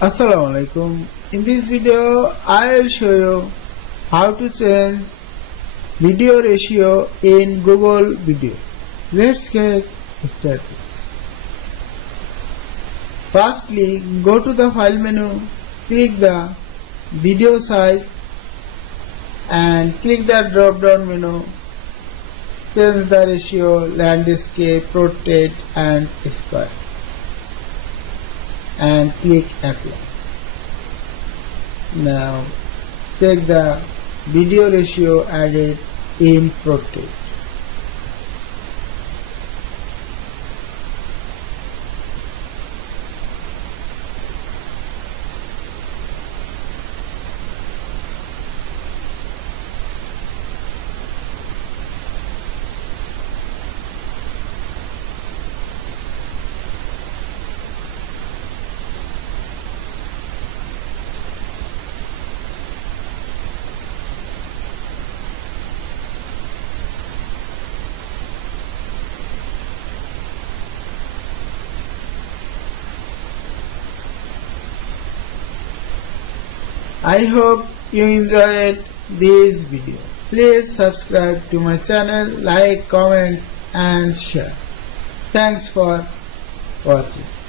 Assalamu Walaikum. In this video I will show you how to change video ratio in Google Video. Let's get started. Firstly, go to the file menu, click the video size and click the drop down menu. Change the ratio, landscape, portrait and square and click apply. Now check the video ratio added in portrait. I hope you enjoyed this video. Please subscribe to my channel, like, comment and share. Thanks for watching.